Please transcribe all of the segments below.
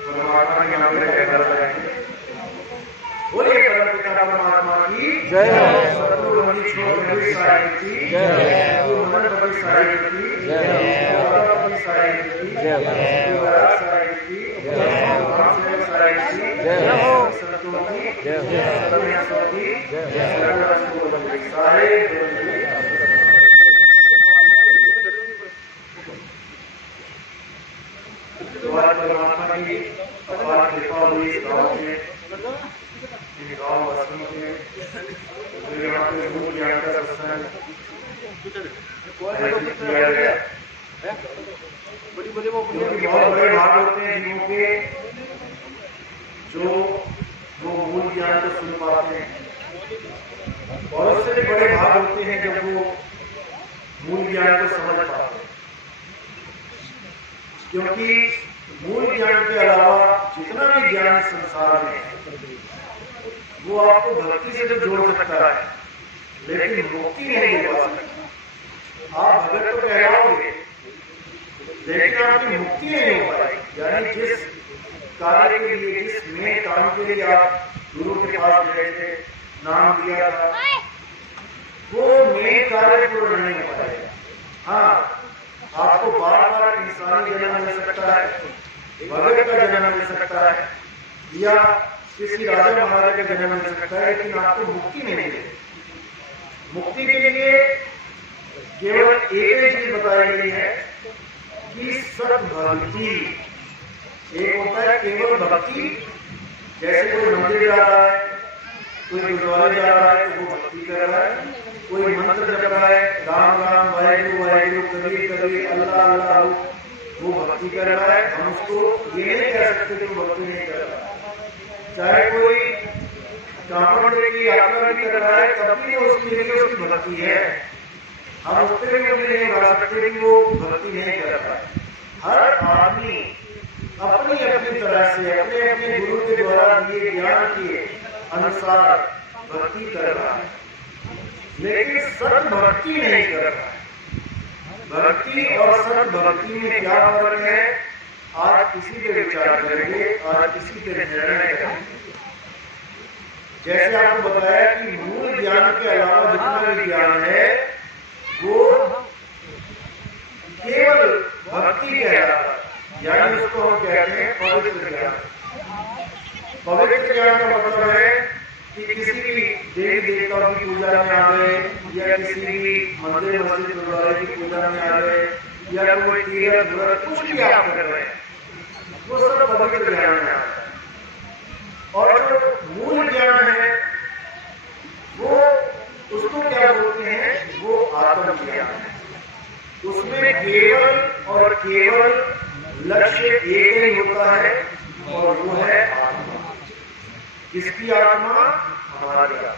परमात्मा के नाम में जयकारा लगाएंगे। बोलिए परमपिता परमात्मा की जय। सतगुरु हरि छोड़ साहिब की जय। गुरु मन बड़ी साहिब की जय। बाबा बड़ी साहिब की जय। गुरुवारा साहिब की जय। रामदेव साहिब की जय। संतों की जय। सतगुरु की जय। सतगुरु साहिब परमात्मा की अपार कृपा हुई इस गाँव में, गाँव वासियों के यहाँ पे गुरु ज्ञान का सत्संग किया गया। बहुत बड़े भाग होते हैं जीवों के जो वो मूल ज्ञान को सुन पाते हैं, और उससे भी बड़े भाग होते हैं जब वो मूल ज्ञान को समझ पाते हैं। क्योंकि मूल ज्ञान के अलावा जितना भी ज्ञान संसार में है वो आपको भक्ति से तो जोड़ सकता है, लेकिन मुक्ति नहीं दे सकता। आप भगत तो कहलाओगे, लेकिन आपकी मुक्ति नहीं हो पाएगी। यानी जिस कार्य के लिए, जिस मेन काम के लिए आप गुरु के पास गए थे, नाम दिया था, वो मेन कार्य पूर्ण नहीं हो पाएगा। हाँ, आपको बार बार इंसानी जन्म मिल सकता है, भगत का जन्म मिल सकता है, या किसी राजा महाराजा का जन्म मिल सकता है, लेकिन आपको मुक्ति नहीं मिलेगी। मुक्ति के लिए केवल एक ही चीज बताई गई है कि सद्भक्ति। एक होता है केवल भक्ति, जैसे कोई मंदिर जा रहा है, कोई गुरुद्वारे जा रहा है तो वो भक्ति कर रहा है, कोई मंत्र जप रहा है, राम राम वाहेगुरु वाहेगुरु कबीर कबीर अल्लाह अल्लाह, वो भक्ति कर रहा है। हम उसको ये नहीं कह सकते कि वो भक्ति नहीं कर रहा है। चाहे कोई कांवड़ की यात्रा भी कर रहा है तब भी उसके लिए उसकी भक्ति है। हम उस पर भी नहीं बता सकते कि वो भक्ति नहीं कर रहा है। हर आदमी अपनी अपनी तरह से अपने अपने गुरु के द्वारा दिए ज्ञान के अनुसार भक्ति कर रहा है, लेकिन सद्भक्ति नहीं कर रहा है। भक्ति और सद्भक्ति में क्या फर्क है, आज किसी पे विचार करेंगे, आज किसी पे निर्णय करेंगे। जैसे आपको बताया कि मूल ज्ञान के अलावा जितना भी ज्ञान है वो केवल भक्ति कहलाता है, यानी उसको हम कहते हैं पवित्र ज्ञान। पवित्र ज्ञान का मतलब है कि किसी भी देवी देवताओं की पूजा में आ गए, या किसी भी मंदिर मस्जिद गुरुद्वारे की पूजा में आ गए, या कोई तीर्थ व्रत कुछ भी आप कर रहे हैं, वो सब पवित्र ज्ञान में आता है। और जो मूल ज्ञान है वो उसको क्या बोलते हैं, वो आत्मज्ञान है। उसमें केवल और केवल लक्ष्य एक ही होता है, और वो है आत्मा। किसकी आत्मा? हमारी आत्मा।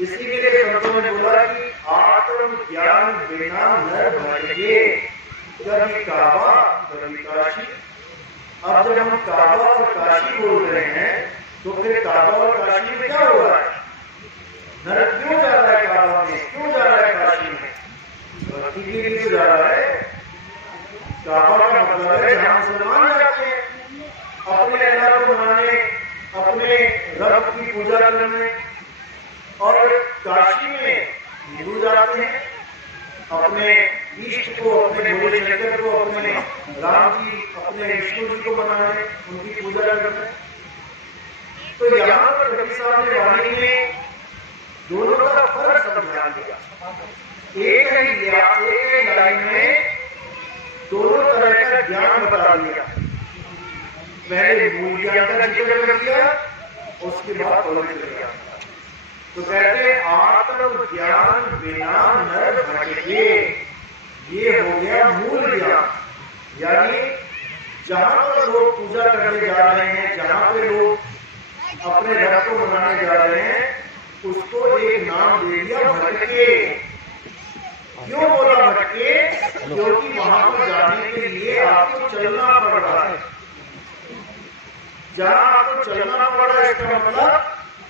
इसी के लिए संतों ने बोला कि आत्मज्ञान बिना नर भटके, कभी काबा कभी काशी। अब जब हम काबा और काशी बोल रहे हैं तो फिर काबा और काशी में क्या हो रहा है? नर क्यों जा रहा है काबा में, क्यों जा रहा है काशी में? भक्ति के लिए जा रहा है। काबा का मतलब है जहां मुसलमान जाते हैं अपने अल्लाह को मनाने, अपने रब की पूजा करने, और काशी में हिंदू जाते हैं अपने इष्ट को, अपने भोले शंकर को, अपने राम जी, अपने विष्णु जी को मनाने, उनकी पूजा करने। तो यहाँ पर कबीर साहब ने वाणी में दोनों का फर्क समझा दिया। एक ही लाइन में दोनों तरह का ज्ञान बता दिया। पहले मूल ज्ञान का जिक्र कर दिया, उसके बाद पवित्र ज्ञान। तो कहते आत्मज्ञान बिना नर भटके, ये हो गया मूल ज्ञान। यानी जहां पर लोग पूजा करने जा रहे हैं, जहां पे लोग अपने रब को मनाने जा रहे हैं, उसको एक नाम दे दिया भटके। क्यों बोला भटके? क्योंकि वहां पर जाने के लिए आपको चलना पड़ रहा है। जहां आपको चलना पड़ रहा है इसका मतलब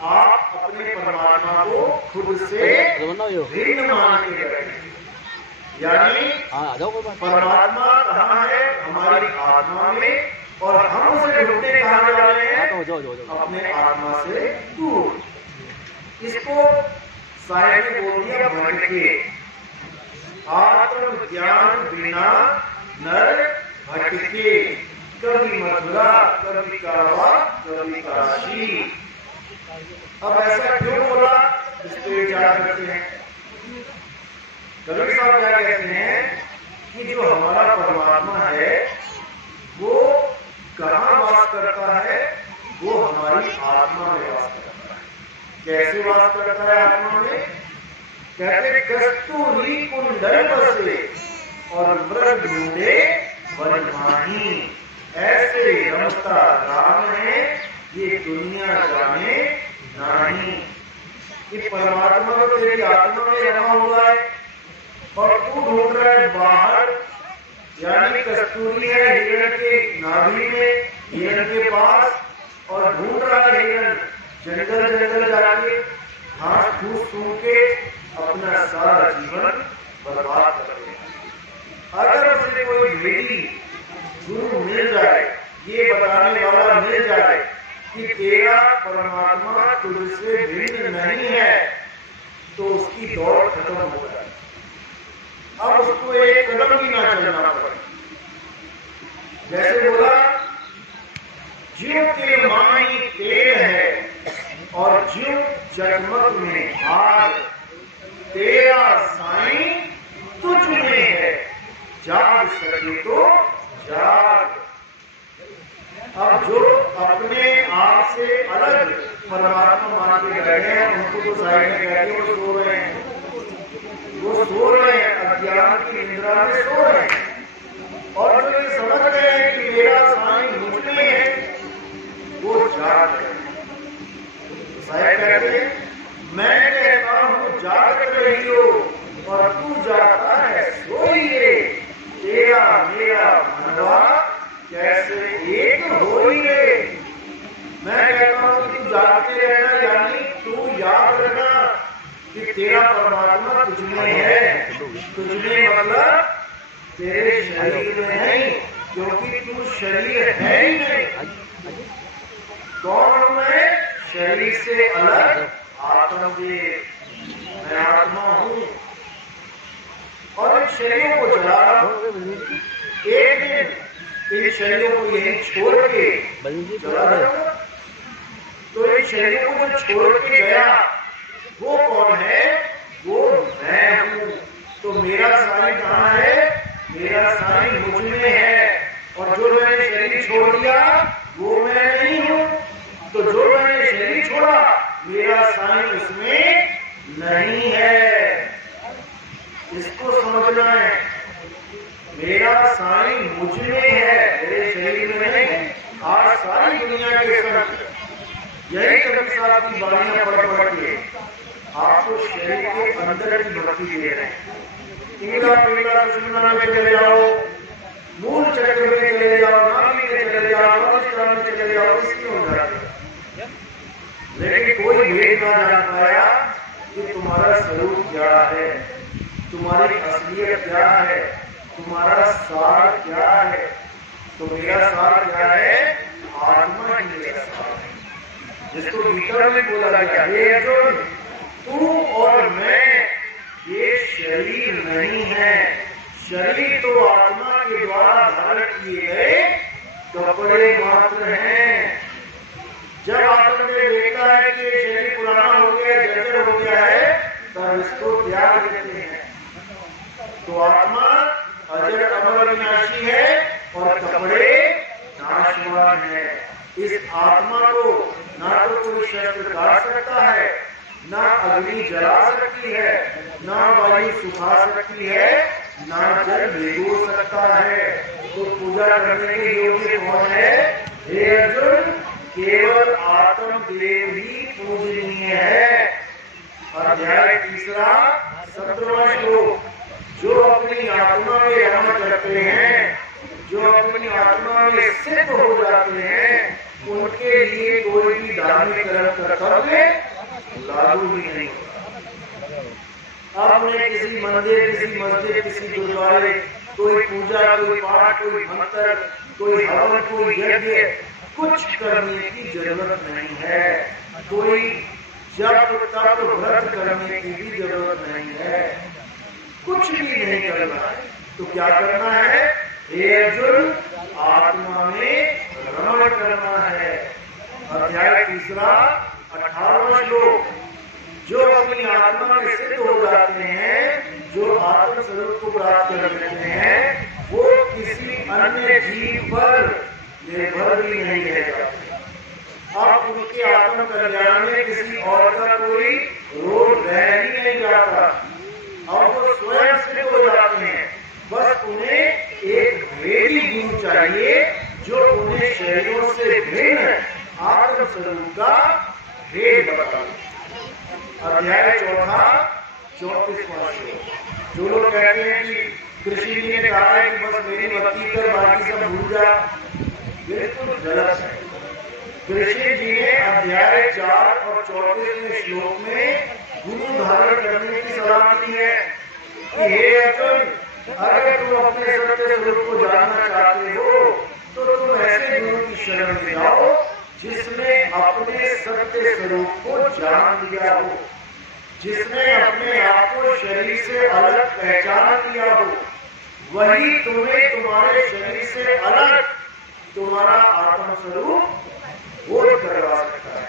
आप अपने परमात्मा को खुद से भिन्न मान के बैठे। यानी परमात्मा कहाँ है? हमारी आत्मा में, और हम उसे ढूंढने कहाँ जा रहे हैं? अपने आत्मा से दूर। इसको साहिब ने बोल दिया भटके। आत्मज्ञान बिना नर भटके, कभी मथुरा, कभी कारवा, कभी काशी। अब ऐसा क्यों बोला? इस पे विचार करते हैं। कबीर साहब क्या कहते हैं कि जो हमारा परमात्मा है वो कहाँ वास करता है? वो हमारी आत्मा में वास करता है। कैसे वास करता है आत्मा में? कहते कस्तूरी कुंडल बसे और मृग ढूंढे वन माही, ऐसे रमता राम है ये दुनिया जाने नहीं। ये परमात्मा तो तेरी आत्मा में रमा हुआ है और तू ढूंढ रहा है बाहर, यानी कस्तूरी है हिरण के नाभि में, हिरण के पास, और ढूंढ रहा है हिरण जंगल जंगल जाके घास फूस सूंघ के अपना सारा जीवन बर्बाद कर देगा। अगर उसे कोई भेदी गुरु मिल जाए, ये बताने वाला मिल जाए कि तेरा परमात्मा तुझसे भिन्न नहीं है, तो उसकी दौड़ खत्म हो जाए। अब उसको एक कदम भी ना चलना पड़े। जैसे बोला जीव के मानी तेल है और जीव जगमग में आग, तेरा साईं तुझ में है, जाग सके तो जाग। अब जो अपने आप से अलग परमात्मा मान के बैठे हैं उनको तो साईं ने कह दिया वो सो रहे हैं, वो सो रहे हैं, अज्ञान की निद्रा में सो रहे हैं। और जो ये समझ गए हैं कि मेरा साईं मुझ में है, वो जाग रहे हैं। साईं कहते हैं मैं कहता हूँ जाग रही हो और तू जागता है सोइए, तेरा मेरा मनवा कैसे एक होइए। मैं कहता हूँ कि तू जागते रहना, यानी तू याद रखना कि तेरा परमात्मा तुझ में है। तुझ में मतलब तेरे शरीर में नहीं, क्योंकि तू शरीर है ही नहीं। कौन हूं मैं? शरीर से अलग आत्मदेव, मैं आत्मा हूं और इन शरीरों को जला रहा हूं। एक दिन इन शरीरों को यही छोड़ के जला रहा। तो इन शरीरों को जो छोड़ के गया वो कौन है? वो मैं हूं। तो मेरा साईं कहाँ है? मेरा साईं मुझ में है, और जो मैंने शरीर छोड़ दिया वो मैं नहीं हूं। तो जो मैंने शरीर छोड़ा मेरा साईं उसमें नहीं है। इसको समझना है, मेरा साईं मुझ में है, मेरे शरीर में नहीं। आज सारी दुनिया के संत यही कबीर साहब की बाणियां पढ़ के आपको शरीर के अंदर की भक्ति दे रहे हैं। इंगला पिंगला सुषुम्ना में चले जाओ, मूल चक्र में चले जाओ, नाभि में चले जाओ, स्वादिष्ठान में चले जाओ, इसकी हो जाती। लेकिन कोई भेद ना जान पाया कि तुम्हारा स्वरूप क्या है, तुम्हारी असलियत क्या है, तुम्हारा सार क्या है। तो मेरा सार क्या है? आत्मा ही मेरा सार है, जिसको गीता में बोला गया हे अर्जुन तू और मैं ये शरीर नहीं है। शरीर तो आत्मा के द्वारा धारण किए गए कपड़े मात्र हैं। जब आत्मा ने देखा है कि शरीर पुराना हो गया, जर्जर हो गया है, तब इसको त्याग देते हैं। तो आत्मा अजर अमर अविनाशी है और कपड़े नाशवान है। इस आत्मा को ना तो कोई शस्त्र काट सकता है, ना अग्नि जला सकती है, ना वायु सुखा सकती है, ना जल भिगो सकता है। तो पूजा करने के योग्य कौन है? हे अर्जुन, केवल आत्मदेव ही पूजनीय है। अध्याय 3 17वां श्लोक। जो अपनी आत्मा में रमण करते हैं, जो अपनी आत्मा में सिद्ध हो जाते हैं, उनके लिए कोई भी धार्मिक कर्तव्य लागू ही नहीं होता। आपने किसी मंदिर, किसी मस्जिद, किसी गुरुद्वारे कोई पूजा, कोई पाठ, कोई मंत्र, कोई हवन, कोई यज्ञ कुछ करने की जरूरत नहीं है। कोई जप तप व्रत करने की भी जरूरत नहीं है। कुछ भी नहीं करना है। तो क्या करना है? हे अर्जुन, आत्मा में रमण करना है। अध्याय 3 18वां श्लोक। जो अपनी आत्मा में सिद्ध हो जाते हैं, जो आत्म स्वरूप को प्राप्त कर लेते हैं, वो किसी अन्य जीव पर निर्भर भी नहीं रह जाते। अब उनके आत्म कल्याण में किसी और का कोई रोल रह ही नहीं जाता और वो स्वयं सिद्ध हो जाते हैं। बस उन्हें एक भेदी गुरु चाहिए जो उन्हें शरीरों से भिन्न आत्म स्वरूप का भेद बता दे। अध्याय 4 34वां श्लोक। जो लोग कहते हैं कि कृष्ण जी ने कहा है कि बस मेरी भक्ति कर बाकी सब भूल जा, बिल्कुल गलत है। कृष्ण जी ने अध्याय 4 और 34वें श्लोक में गुरु धारण करने की सलाह दी है कि हे अर्जुन, अगर तुम अपने सत्य स्वरूप को जानना चाहते हो तो तुम ऐसे गुरु की शरण में जाओ जिसने अपने सत्य स्वरूप को जान लिया हो, जिसने अपने आप को शरीर से अलग पहचान लिया हो। वही तुम्हें तुम्हारे शरीर से अलग तुम्हारा आत्म स्वरूप बोध करवा सकता है।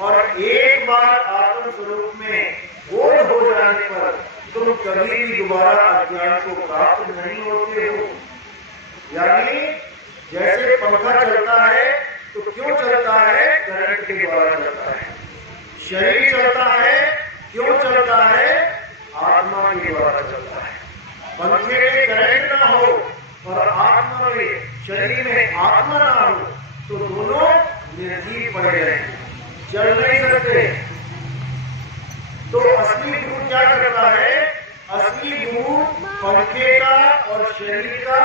और एक बार आत्म स्वरूप में बोध हो जाने पर तुम कभी भी दोबारा अज्ञान को प्राप्त नहीं होते हो। यानी जैसे पंखा चलता है तो क्यों चलता है? करंट के द्वारा चलता है। शरीर चलता है, क्यों चलता है? आत्मा के द्वारा चलता है। पंखे में करंट ना हो और आत्मा में, शरीर में आत्मा ना हो तो दोनों निर्जीव पड़ गए, चल नहीं सकते। तो असली गुरु क्या करता है? असली गुरु पंखे का और शरीर का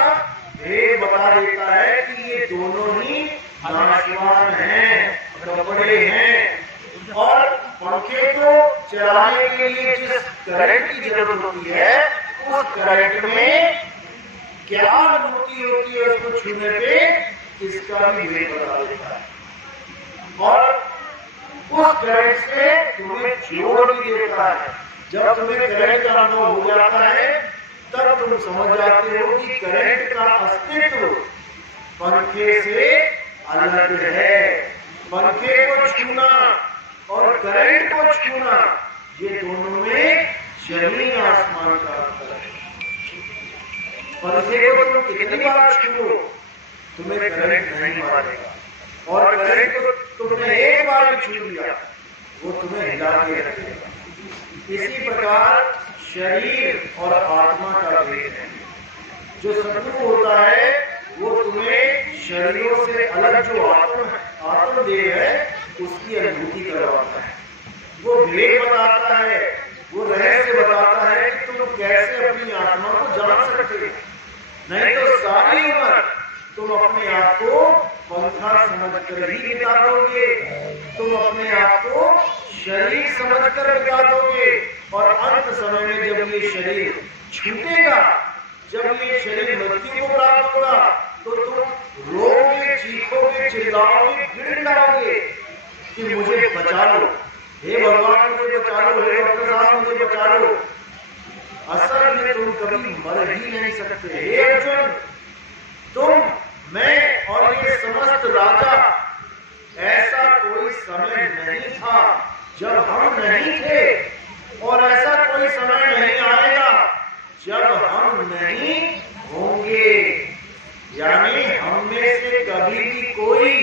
भेद बता देता है कि ये दोनों ही नाशवान हैं, कपड़े हैं। और पंखे को चलाने के लिए जिस करंट की जरूरत होती है, उस करंट में क्या अनुभूति होती है उसको छूने पे, इसका भी भेद बता देता है। और उस करंट से तुम्हें जोड़ भी देता है। जब तुम्हें करंट का अनुभव हो जाता है तब तुम समझ जाते हो कि करंट का अस्तित्व पंखे से अलग है। पंखे को छूना और करंट को छूना, ये दोनों में जमीन आसमान का अंतर है। पंखे को तुम कितनी बार छू लो, तुम्हें करंट नहीं मारेगा। और करंट को तुमने एक बार भी छू लिया, वो तुम्हें हिला के रखेगा। इसी प्रकार शरीर और आत्मा का भेद है। जो सतगुरु होता है वो तुम्हें शरीरों से अलग जो आत्मदेह है उसकी अनुभूति करवाता है। वो भेद बताता है, वो रहस्य बताता है कि तुम कैसे अपनी आत्मा को जान सकते हो। नहीं तो सारी उम्र तुम अपने आप को पंखा समझकर ही बिता दोगे, तुम अपने आप को शरीर समझकर बिता दोगे। और अंत समय में जब ये शरीर छूटेगा, जब ये शरीर मृत्यु को प्राप्त होगा, तो तुम रोगे, चीखोगे, चिल्लाओगे, गिड़गिड़ाओगे कि मुझे बचा लो, हे भगवान मुझे बचा लो, हे डॉक्टर साहब मुझे बचा लो। असल में तुम कभी मर ही नहीं सकते। हे अर्जुन, तुम, मैं और ये समस्त राजा, ऐसा कोई समय नहीं था जब हम नहीं थे, और ऐसा कोई समय नहीं आएगा जब हम नहीं होंगे। यानी हम में से कभी भी कोई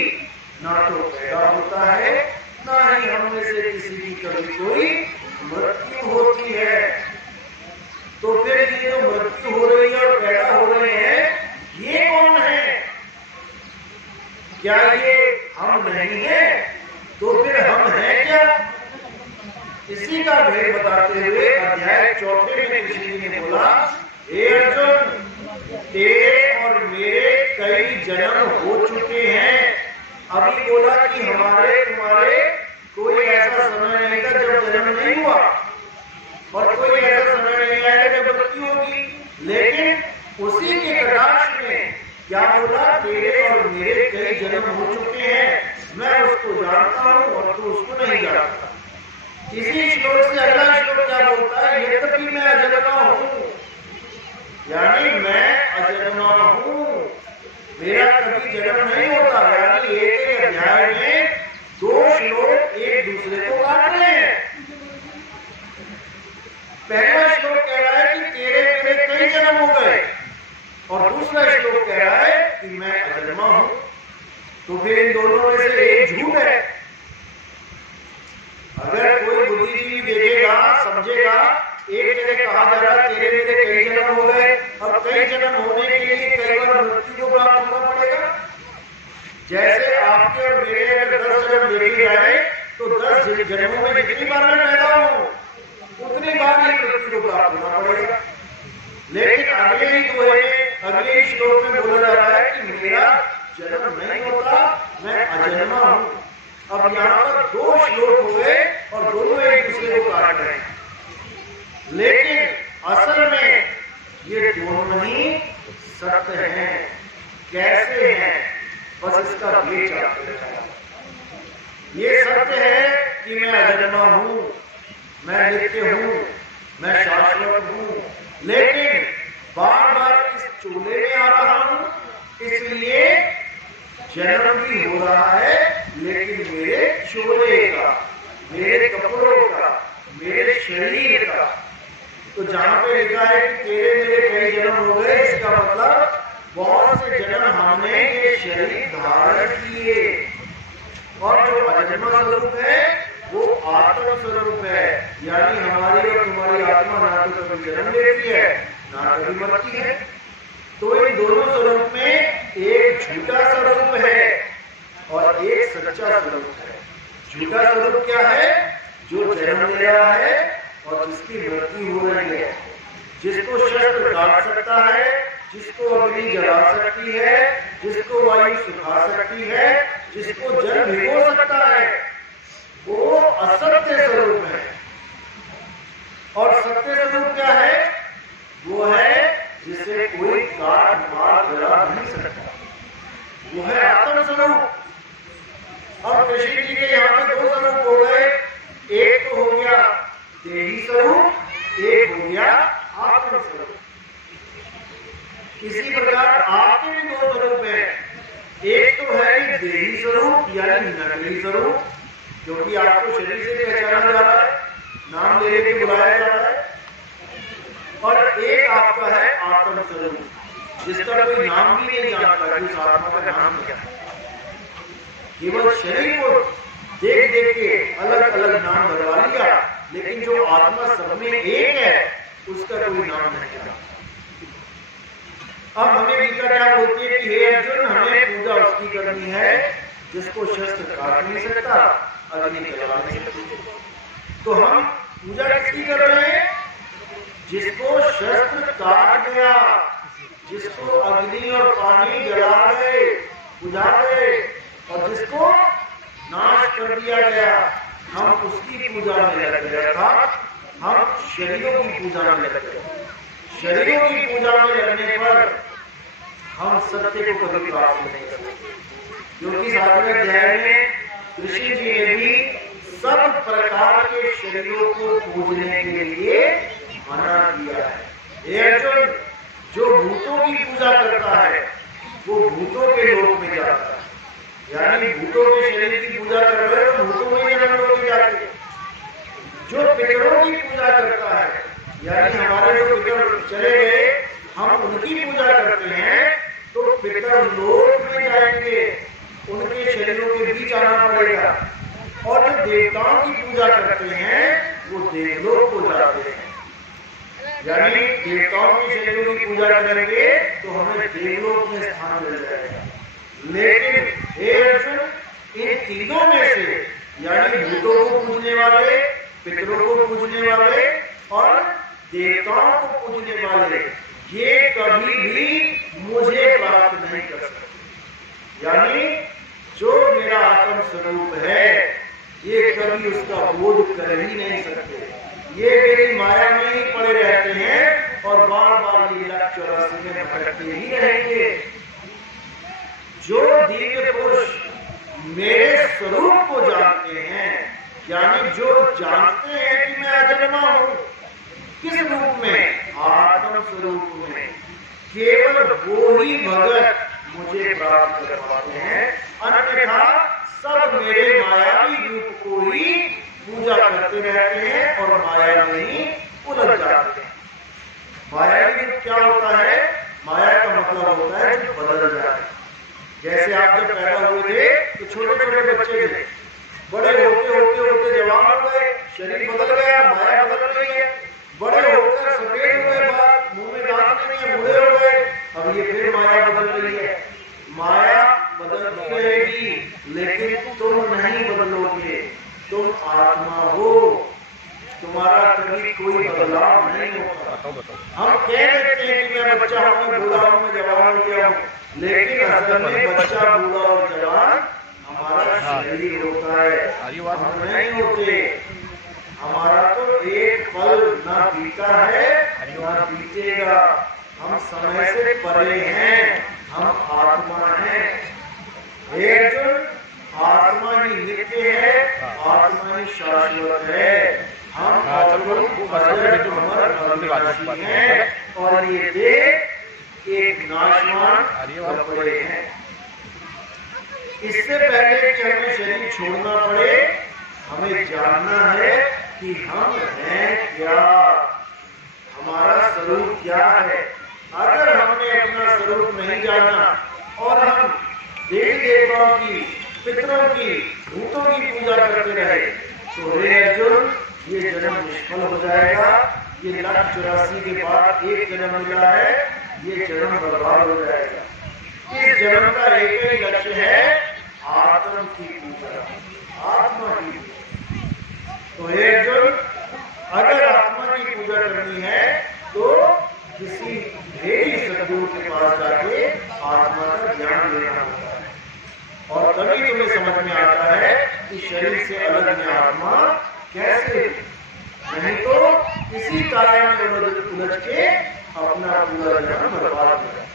ना तो पैदा होता है, ना ही हम में से किसी की कभी कोई मृत्यु होती है। तो फिर ये जो मृत्यु हो रही है और पैदा हो रहे हैं, ये कौन है? क्या ये हम नहीं है? तो फिर हम हैं क्या? इसी का भेद बताते हुए अध्याय 4 में कृष्ण जी ने बोला, हे अर्जुन, तेरे और मेरे कई जन्म हो चुके हैं। अभी बोला कि हमारे तुम्हारे कोई ऐसा समय नहीं था जब जन्म नहीं हुआ, और कोई ऐसा मृत्यु होगी। लेकिन उसी के कटाक्ष में क्या बोला, तेरे और मेरे कई जन्म हो चुके हैं, मैं उसको जानता हूं और तू उसको नहीं जानता। इसी श्लोक से अगला श्लोक क्या बोलता है, यद्यपि मैं अजन्मा हूं, यानी मैं अजन्मा हूं, मेरा कभी जन्म नहीं होता। यानी एक अध्याय में दो श्लोक एक दूसरे को काट रहे हैं। पहला श्लोक कह रहा है कि तेरे मेरे कई जन्म हो गए, और दूसरा श्लोक कह रहा है कि मैं अजन्मा हूं। तो फिर इन दोनों में से एक झूठ है। अगर कोई बुद्धिजीवी देखेगा, समझेगा, एक जगह कहा जा रहा है तेरे मेरे कई जन्म हो गए, अब कई जन्म होने के लिए कई बार मृत्यु को प्राप्त होना पड़ेगा। जैसे आपके और मेरे अगर 10 जन्म देखे जाए तो 10 जन्मों में जितनी बार मैं पैदा हूं उतनी बार ही मृत्यु को प्राप्त होना पड़ेगा। लेकिन अगले ही दोहे में, अगले ही श्लोक में बोला जा रहा है कि मेरा जन्म नहीं होता, मैं अजन्मा हूं। अब यहाँ पर दो श्लोक हो गए और दोनों एक दूसरे को काट रहे हैं। लेकिन असल में ये दोनों ही सत्य हैं। कैसे हैं, बस इसका भेद जानते हैं। ये सत्य है कि मैं अजन्मा हूं, मैं नित्य हूं, मैं शाश्वत हूं, लेकिन बार बार इस चूल्हे में आ रहा हूं, इसलिए जन्म भी हो रहा है, लेकिन मेरे चोले का, मेरे कपड़ों का, मेरे शरीर का। तो जहां पे लिखा है कि तेरे मेरे कई जन्म हो गए, इसका मतलब बहुत से जन्म हमने ये शरीर धारण किए। और जो अजन्मा स्वरूप है वो आत्म स्वरूप है, यानी हमारी और तुम्हारी आत्मा ना तो कभी जन्म लेती है ना कभी मरती है। तो इन दोनों स्वरूप में एक झूठा स्वरूप है और एक सच्चा स्वरूप है। झूठा स्वरूप क्या है, जो जन्म ले रहा है और जिसकी मृत्यु हो रही है, जिसको शस्त्र काट सकता है, जिसको अग्नि जला सकती है, जिसको वायु सुखा सकती है, जिसको जल भिगो सकता है, वो असत्य स्वरूप है। और सत्य स्वरूप क्या है, वो है जिसे कोई काट मार जला नहीं सकता, वो है आत्म स्वरूप। अब कृष्ण जी के यहाँ पे दो स्वरूप हो गए, एक तो हो गया देही स्वरूप, एक हो गया आत्म स्वरूप। इसी प्रकार आपके भी दो स्वरूप है। एक तो है कि देही स्वरूप यानी नकली स्वरूप, क्योंकि आपको शरीर से पहचाना जा रहा है, नाम ले लेके बुलाया जा रहा है। और एक आपका है आत्म स्वरूप, जिसका कोई नाम भी नहीं जानता कि उस आत्मा का नाम क्या है। केवल शरीर को देख देख के अलग अलग नाम भरवा लिया, लेकिन जो आत्मा सब में एक है उसका कोई नाम नहीं जानता। अब हमें गीता क्या बोलती है कि हे अर्जुन, हमें पूजा उसकी करनी है जिसको शस्त्र काट नहीं सकता, अग्नि जला नहीं सकती। तो हम पूजा किसकी कर रहे हैं, जिसको शस्त्र काट गया, जिसको अग्नि और पानी जला गए, बुझा गए, और जिसको नाश कर दिया गया, हम उसकी पूजा में लग गए। अर्थात हम शरीरों की पूजा में लग गए। शरीरों की पूजा में लगने पर हम सत्य को कभी प्राप्त नहीं कर सकते, क्योंकि 7वें अध्याय में कृष्ण जी ने भी सब प्रकार के शरीरों को पूजने के लिए मना किया है। हे अर्जुन, जो भूतों की पूजा करता है वो भूतों के लोक में जाता है, यानी भूतों के शरीर की पूजा कर रहे हो तो भूतों में जन्म लोग जाते हैं। जो पितरों की पूजा करता है, यानी हमारे जो पितर चले गए, हम उनकी पूजा करते हैं तो पितर लोक में जाएंगे, उनके शरीरों के बीच आना पड़ेगा। और जो देवताओं की पूजा करते हैं वो देवलोक को जाते हैं, यानी देवताओं के शरीरों की पूजा करेंगे तो हमें देवलोक में स्थान मिल जाएगा। लेकिन हे अर्जुन, इन तीनों में से यानी भूतों को पूजने वाले, पितरों को पूजने वाले और देवताओं को पूजने वाले, ये कभी भी मुझे प्राप्त नहीं कर सकते। यानी जो मेरा आत्म स्वरूप है ये कभी उसका बोध कर ही नहीं सकते। ये मेरी माया में ही पड़े रहते हैं और बार बार ये 184 में भटकते ही रहेंगे। जो दिव्य पुरुष मेरे स्वरूप को जानते हैं, यानी जो जानते हैं कि मैं अजन्मा हूं, किस रूप में? आत्म स्वरूप में, केवल वो ही भगत मुझे प्राप्त कर पाते हैं। अन्यथा सब मेरे मायावी रूप को ही पूजा करते रहते हैं और माया में ही उलझ जाते हैं। मायावी रूप क्या होता है? माया का मतलब होता है जो बदल जाए। जैसे आप जब पैदा हुए थे तो छोटे छोटे बच्चे थे, बड़े होते होते होते जवान हो गए, शरीर बदल गया, माया बदल गई है। बड़े होकर सफेद हुए, बाद मुंह में दांत नहीं है, बूढ़े हो गए, अब ये फिर माया बदल रही है। माया बदलती रहेगी, लेकिन तुम नहीं बदलोगे। तुम आत्मा हो, तुम्हारा कभी कोई बदलाव नहीं होगा। हम कह देते हैं कि मैं बच्चा हूँ, मैं बूढ़ा हूँ, मैं जवान हो गया हूँ, लेकिन असल में बच्चा, बूढ़ा और जवान हमारा शरीर होता है, हम नहीं होते। हमारा तो एक पल ना बीता है ना बीतेगा। हम समय से परे हैं, हम आत्मा हैं। हे अर्जुन, आत्मा ही नित्य है, आत्मा ही शाश्वत है। हम अजर हैं और ये देह एक नाशवान कपड़े हैं। इससे पहले कि हमें शरीर छोड़ना पड़े, हमें जानना है कि हम हैं क्या, हमारा स्वरूप क्या है। अगर हमने अपना स्वरूप नहीं जाना और हम देवी देवताओं की, पितरों की, भूतों की पूजा करते रहे, तो हे अर्जुन, ये जन्म निष्फल हो जाएगा। ये 184 के बाद एक जन्म मिला है, ये जन्म बर्बाद हो जाएगा। इस जन्म का एक ही लक्ष्य है, आत्म की पूजा, आत्मा की। तो हे अर्जुन, अगर आत्मा की पूजा करनी है तो किसी भेदी सद्गुरु के पास जाके आत्मा का ज्ञान लेना होता है, और तभी तुम्हें समझ में आता है कि शरीर से अलग में आत्मा कैसे। नहीं तो इसी काया में उलझ के अपना पूरा जन्म बर्बाद हो जाए।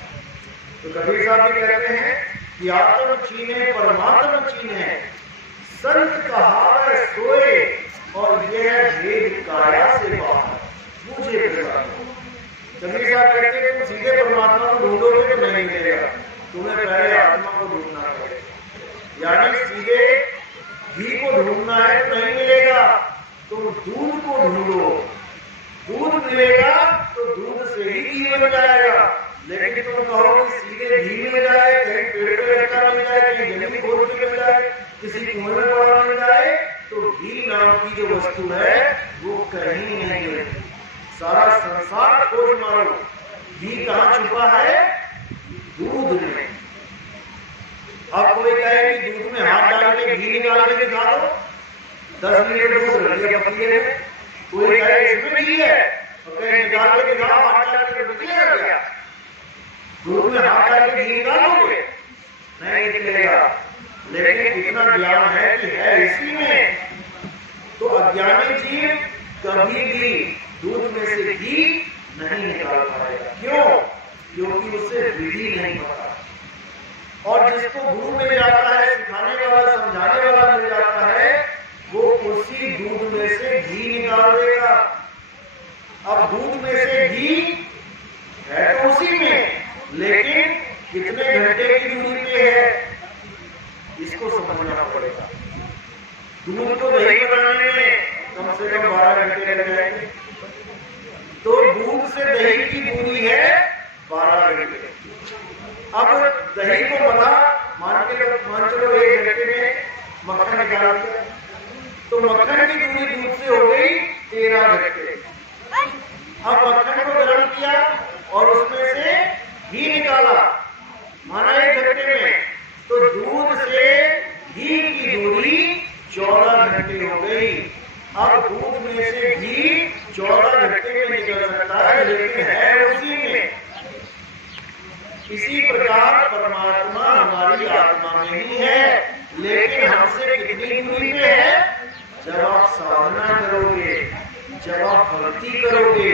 तो कबीर साहब भी कहते हैं कि आत्म चीने परमात्म चीने, संत कहा सोए और यह भेद काया से बाहर मुझे प्रदान। कबीर साहब कहते हैं तुम सीधे परमात्मा को ढूंढोगे तो नहीं मिलेगा, तुम्हें पहले आत्मा को ढूंढना पड़ेगा। यानी सीधे घी को ढूंढना है तो नहीं मिलेगा, तुम दूध को ढूंढो, दूध मिलेगा तो दूध से ही घी बन जाएगा। लेकिन तुम कहो कि सीधे घी मिल जाए, कहीं पेड़ पे लटका मिल जाए, कहीं जमीन खोद के मिल जाए, किसी कुएं में पड़ा मिल जाए, तो घी नाम की जो वस्तु है वो कहीं नहीं मिलती। सारा संसार खोज मारो, घी कहाँ छुपा है? दूध में। अब कोई कहे कि दूध में हाथ डाल के घी निकाल के दिखा दो, 10 लीटर दूध रख लिया पतीले में। कोई कहे इसमें घी है, तो कहे निकाल के दिखाओ, हाथ डाल के पतीले रख गया। दूध में हाथ डाल के घी निकालोगे? नहीं निकलेगा। लेकिन इतना ज्ञान है कि है इसी में। तो अज्ञानी जीव कभी भी दूध में से घी नहीं निकाल पाएगा। क्यों? क्योंकि उसे विधि नहीं पता। और जिसको गुरु मिल जाता है, सिखाने वाला, समझाने वाला मिल जाता है, वो उसी दूध में से घी निकाल देगा। अब दूध में से घी है तो उसी में, लेकिन कितने घंटे की दूरी पे है इसको समझना पड़ेगा। दूध को दही बनाने में कम से कम 12 घंटे लग जाएंगे, तो दूध से दही की दूरी है 12 घंटे। अब दही को बना मान चलो 1 घंटे में मक्खन निकाल दिया, तो मक्खन की दूरी दूध से हो गई 13 घंटे। अब मक्खन को गर्म किया और उसमें से घी निकाला, माना 1 घंटे में, तो दूध से घी की दूरी 14 घंटे हो गई। अब दूध में से घी 14 घंटे में निकल सकता है, लेकिन है उसी में। इसी प्रकार परमात्मा हमारी आत्मा में ही है, लेकिन हमसे कितनी दूरी पे है? जब आप साधना करोगे, जब आप भक्ति करोगे,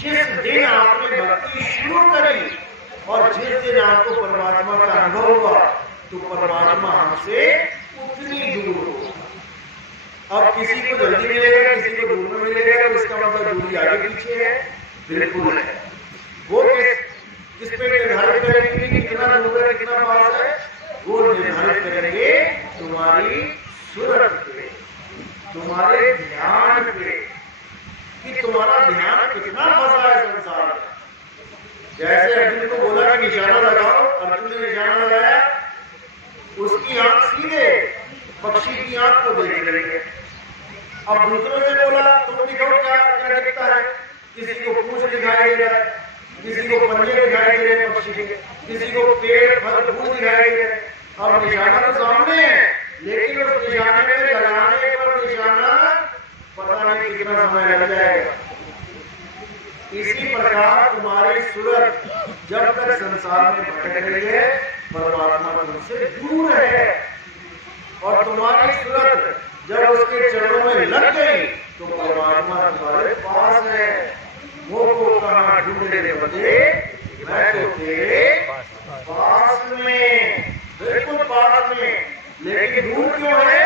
जिस दिन आपने भक्ति शुरू करी और जिस दिन आपको परमात्मा का अनुभव हुआ तो परमात्मा हमसे उतनी दूर हो। अब किसी को जल्दी मिलेगा, किसी को दूर में मिलेगा, तो इसका मतलब दूरी आगे पीछे है, बिल्कुल है। वो किस पे निर्धारित करेंगे कि कितना दूर है कितना पास है? वो निर्धारित करेंगे तुम्हारी सूरत पे, तुम्हारे ध्यान पे, कि तुम्हारा ध्यान कितना फंसा है संसार में। जैसे अर्जुन को बोला कि निशाना लगाओ, अर्जुन ने निशाना लगाया, उसकी आंख सीधे पक्षी की आंख को देख रही है। अब दूसरों से बोला तुम दिखाओ क्या क्या दिखता है, किसी को पूंछ दिखाई दे रहा है, किसी को पंजे दिखाई दे रहे हैं पक्षी के, किसी को पेड़ फल फूल दिखाई दे रहे हैं। अब निशाना तो सामने है, लेकिन उस निशाने में लगाने पर निशाना पता नहीं कितना समय लग जाएगा। इसी प्रकार तुम्हारी सूरत जब तक संसार में भटक रही है परमात्मा तुमसे दूर है, और तुम्हारी सूरत जब उसके चरणों में लग गई तो परमात्मा तुम्हारे पास है। वो को कहाँ ढूंढने बंदे, मैं तो तेरे पास में, बिल्कुल पास में, लेकिन दूर क्यों है?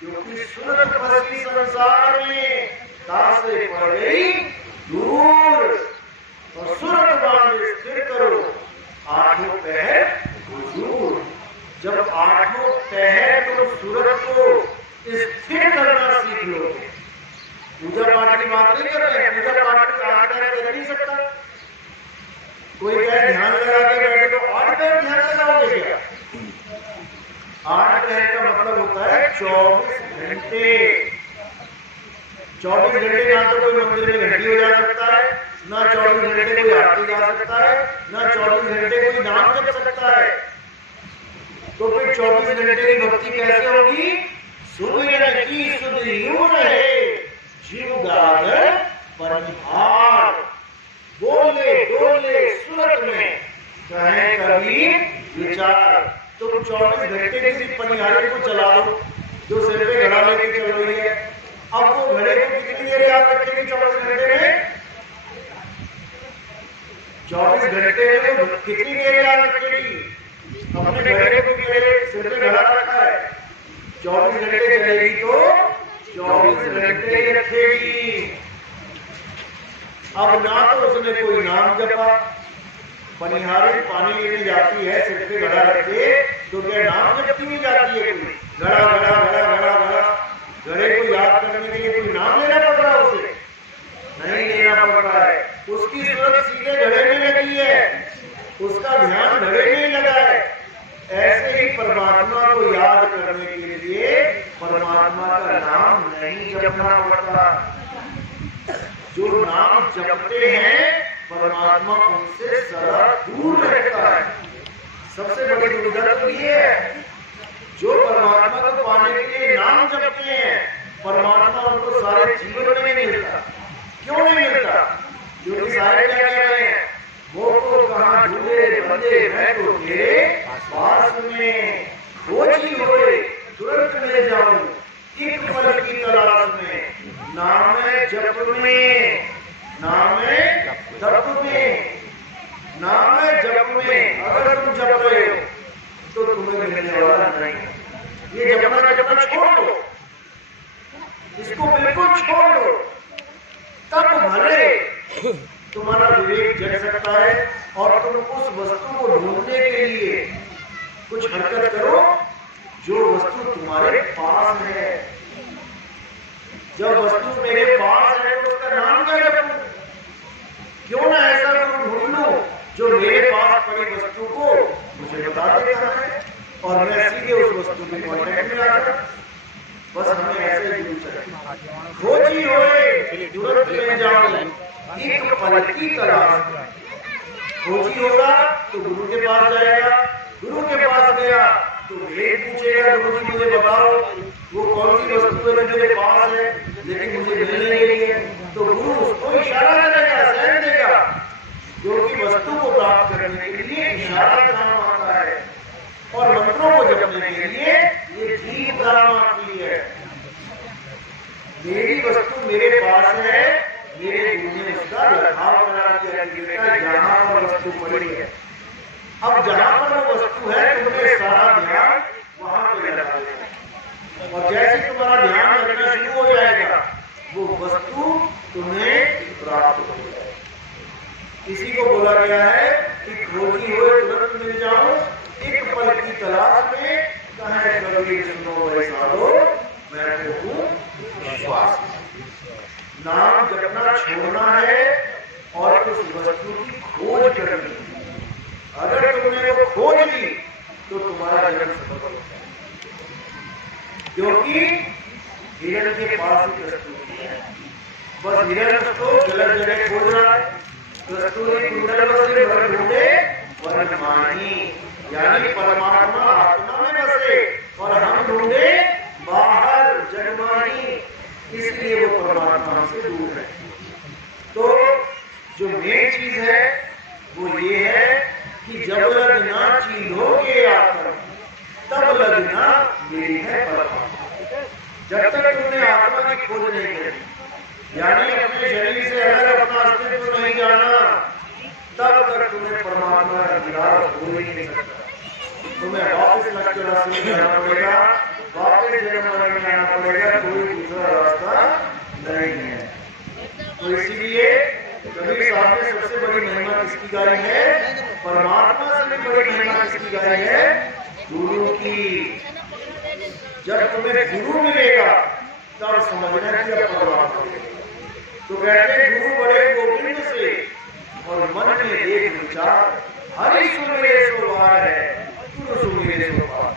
क्योंकि सूरत फंसी संसार में, तासे पड़ गई दूर। और सूरत बांधे स्थिर करो, आठों पहर हुजूर। जब आठों पहर तुम सूरत को स्थिर करना सीख लो। पूजा पाठ की बात नहीं कर रहे हैं, पूजा पाठ में 8 पैर कर नहीं सकता। कोई कहे ध्यान लगा के बैठे तो 8 पैर ध्यान लगाओगे क्या? 8 पैर का मतलब होता है 24 घंटे। 24 घंटे ना तो कोई मंदिर में घंटी हो जा सकता है, ना 24 घंटे कोई आरती गा सकता है, ना 24 घंटे कोई नाम जप सकता है। तो फिर 24 घंटे की भक्ति कैसे होगी? सुमिरन की सुध यूं रहे, जीव गागर परिहार, बोले डोले सूरत में, कहे कभी विचार। तुम 24 घंटे किसी पनिहारी को चला दो जो सिर पे घड़ा लेके चल रही है, अब वो घड़े को कितनी देर याद रखेगी? 24 घंटे में 24 घंटे में वो कितनी देर याद रखेगी? अपने घड़े को मेरे सिर पे घड़ा रखा है, 24 घंटे चलेगी तो 24 घंटे रखेगी। अब ना तो उसने कोई नाम जपा, पनिहारी पानी लेने जाती है सिर पे घड़ा रखे तो क्या नाम जपती हुई जाती है? कोई घड़ा घड़ा घड़ा घड़ा घड़ा, घड़े को याद करने के लिए कोई नाम लेना पड़ रहा है? उसे नहीं लेना पड़ रहा है। उसकी सूरत सीधे घड़े में लगी है, उसका ध्यान घड़े में ही लगा है। ऐसे ही परमात्मा को याद करने के लिए परमात्मा का नाम नहीं जपना पड़ता। जो नाम जपते हैं परमात्मा उनसे सदा दूर रहता है। सबसे बड़ी दुविधा तो ये है, जो परमात्मा को पाने के लिए नाम जपते हैं परमात्मा उनको सारे जीवन में नहीं मिलता। क्यों नहीं मिलता? क्योंकि सारे क्या कह रहे हैं? वो को कहाँ ढूंढे बंदे, मैं तो तेरे पास में, खोजी होए तुरंत मिल जाऊं, एक पल की तलाश में, नाम जप में, नाम जप में, नाम जप में। अगर तुम जप रहे हो तो तुम्हें मिलने वाला नहीं। ये जपना छोड़ दो, इसको बिल्कुल छोड़ दो, तब भले तुम्हारा विवेक जग सकता है और तुम उस वस्तु को ढूंढने के लिए कुछ हरकत करो जो वस्तु तुम्हारे पास है। जब वस्तु मेरे पास है तो उसका नाम क्या जपूं? क्यों ना ऐसा ढूंढ लूं जो मेरे पास पड़ी वस्तु को मुझे बता देता है और मैं सीधे उस वस्तु के कॉन्टेक्ट में आ जाऊं। बस हमें ऐसे ही खोजी होए तुरंत मिल जाऊं, एक पल की तलाश। खोजी होगा तो गुरु के पास जाएगा, गुरु के पास गया तो वेद पूछेगा, गुरु जी मुझे बताओ वो कौन सी वस्तु है मेरे पास है लेकिन मुझे मिल नहीं रही है। तो गुरु उसको इशारा करेगा, सहन देगा, क्योंकि वस्तु को प्राप्त करने के लिए इशारा काम आता है और मंत्रों को जपने के लिए ये जीभ काम आती है। मेरी वस्तु मेरे पास है, मेरे गुरु ने उसका भाव करा दिया कि बेटा यहाँ पर वस्तु पड़ी है, अब जहाँ पर वो वस्तु है तुम्हें सारा ध्यान वहां पे लगा देना, और जैसे तुम्हारा ध्यान लगना शुरू हो जाएगा वो वस्तु तुम्हें प्राप्त हो जाएगी। इसी को बोला गया है कि खोजी हुए तुरंत मिल जाओ, एक पल की तलाश में कहे कबीर सुनो वैसा दो, मैं तो हूँ विश्वास। नाम जपना छोड़ना है और उस वस्तु की खोज करनी है। अगर तुमने वो खोज ली तो तुम्हारा जन्म सफल हो जाए, क्योंकि हिरण के पास ही प्रस्तुति है। बस हिरण तो गलत जगह खोज रहा है। प्रस्तुति कुंडल से भर ढूंढे वर्णमानी, यानी परमात्मा आत्मा में बसे और हम ढूंढे बाहर जगमानी, इसलिए वो परमात्मा से दूर है। तो जो मेन चीज है वो ये है कि जब लगना चीजों के आकर तब लगना मेरी है परमात्मा। जब तक तुमने आत्मा की खोज नहीं करी, यानी अपने शरीर से अलग अपना अस्तित्व नहीं जाना, तब तक तुम्हें परमात्मा का दीदार हो ही नहीं सकता। तुम्हें वापस लेक्चर में जाना पड़ेगा, वापस जन्म में आना पड़ेगा, कोई दूसरा रास्ता नहीं है। तो इसीलिए कबीर साहब ने सबसे बड़ी महिमा किसकी गाई है? परमात्मा से भी बड़ी महिमा किसकी गाई है? गुरु की। जब तुम्हें गुरु मिलेगा तब समझना कि अब परमात्मा मिलेगा। तो कहते गुरु बड़े गोविंद से और मन में देख विचार, हरि सुमिरे सो वार है, गुरु सुमिरे सो पार।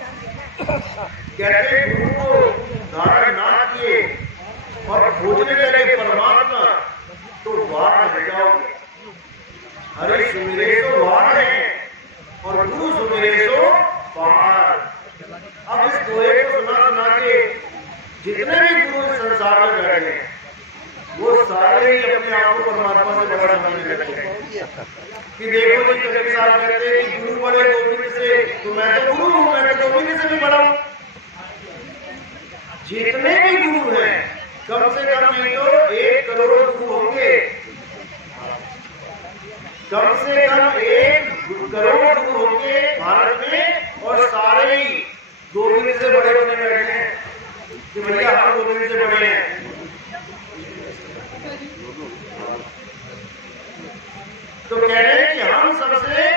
कहते गुरु को धारण ना किए और खोजने लगे परमात्मा तो वार हो जाओगे। हरि सुमिरे सो वार है और गुरु सुमिरे सो पार। अब इस दोहे को सुना सुना के जितने भी गुरु इस संसार में बैठे हैं वो सारे ही अपने आप को परमात्मा से बड़ा समझने लगते हैं कि देखो जी कबीर साहब कहते हैं कि गुरु बड़े गोविंद से, तो मैं तो गुरु हूं, मैं तो गोविंद से भी बड़ा हूं। जितने भी गुरु हैं कम से कम नहीं तो 1 करोड़ गुरु होंगे, कम से कम 1 करोड़ गुरु होंगे भारत में, और सारे ही गोविंद से बड़े बने बैठे हैं कि भैया हम गोविंद से बड़े हैं। तो कह रहे हैं कि हम सबसे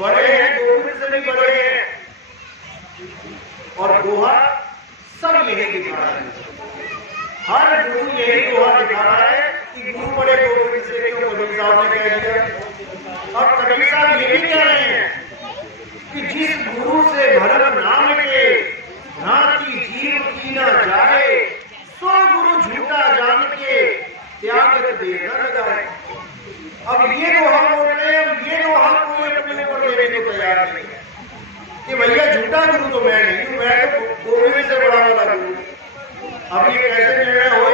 बड़े हैं, गोविंद से भी बड़े हैं, और दोहा सब यही दिखा रहा है। हर गुरु यही दोहा दिखा रहा है कि गुरु बड़े गोविंद से क्यों कबीर साहब ने कह दिया। और कबीर साहब ये भी कह रहे हैं कि जिस गुरु से भरम ना मिटे, भ्रांति जीव की न जाए, सो गुरु झूठा जान के त्याग देना लगाए। अब ये दोहा बोल रहे हैं, ये दोहा कोई अपने ऊपर लेने को तैयार नहीं है कि भैया झूठा गुरु तो मैं नहीं हूं, मैं तो गोविंद से बड़ा वाला गुरु। अब ये कैसे निर्णय हो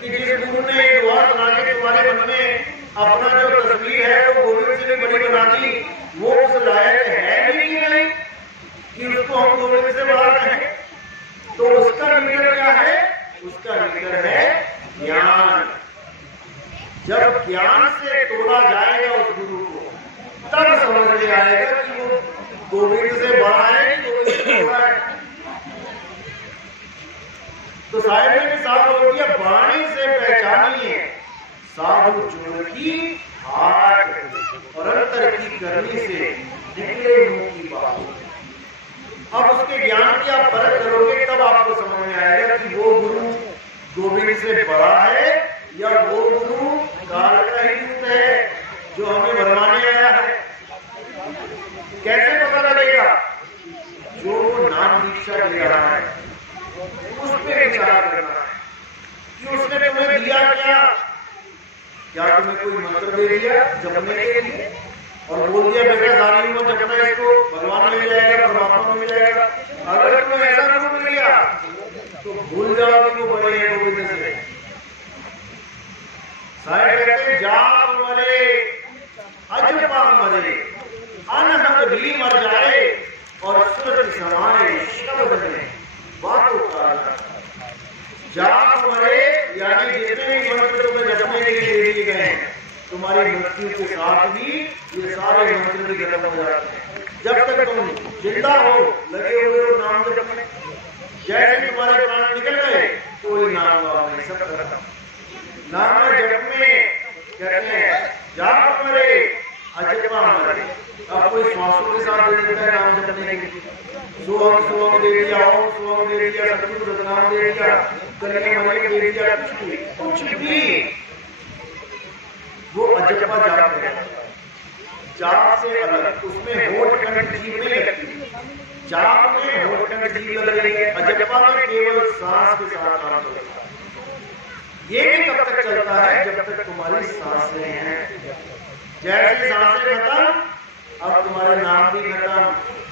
कि जिस गुरु ने ये दोहा सुना के तुम्हारे मन में अपना जो तस्वीर है वो गोविंद से भी बड़ी बना दी, वो उस लायक है भी नहीं कि उसको हम गोविंद से बड़ा कहें। तो उसका मीटर क्या है? उसका मीटर है ज्ञान। जब ज्ञान से तोड़ा जाएगा उस गुरु को, तब समझ में आएगा कि वो गोविंद से बड़ा है कि गोविंद से बड़ा है। तो साहिब ने भी साफ बोल दिया, वाणी से पहचानिए साधु चोर की हाट, और अंतर की करनी से निकले मुंह की बात। अब उसके ज्ञान की आप परख करोगे तब आपको समझ में आएगा कि वो गुरु गोविंद से बड़ा है या वो गुरु काल का ही दूत है जो हमें भरमाने आया है। कैसे पता लगेगा? जो नाम दीक्षा दे रहा है उस पर विचार करना है कि उसने तुम्हें दिया क्या तुम्हें कोई मंत्र दे दिया जपने के लिए और बोल दिया बेटा सारी उम्र जपना इसको, भगवान मिल जाएगा, परमात्मा मिल जाएगा। अगर तुम्हें ऐसा गुरु मिल गया तो भूल जाओ कि वो बड़े हैं गोविंद से। सारे कहते जाप मरे अजपा मरे, अनहद भी मर जाए और सूरज समाए शब्द बने बातों का। जाप मरे यानी जितने भी मंत्र तुम्हें जपने के लिए दे दिए गए हैं तुम्हारी मृत्यु के साथ ही ये सारे मंत्र भी खत्म हो जाते हैं। जब तक तुम जिंदा हो, लगे हुए हो नाम जप में, जैसे तुम्हारे प्राण निकल गए कोई नाम वाम नहीं, सब खत्म। नाम जप में कहते हैं जाप मरे अजपा मरे। अब कोई श्वासों के साथ दे देता है नाम जपने के लिए, सोहम सोहम दे दिया, ओम सोहम दे दिया, सतगुरु रतनाम दे दिया, कलिया मरे दे दिया, कुछ भी वो अजपा जाप है। जाप से अलग, उसमें होठ कंठ जीभ नहीं लगती, जाप में होठ कंठ जीभ लग रही है, अजपा में केवल सांस के साथ काम चलता है। ये भी तब तक चलता है जब तक तुम्हारी सांसें हैं। जैसे सांसें खत्म, अब तुम्हारे नाम भी खत्म।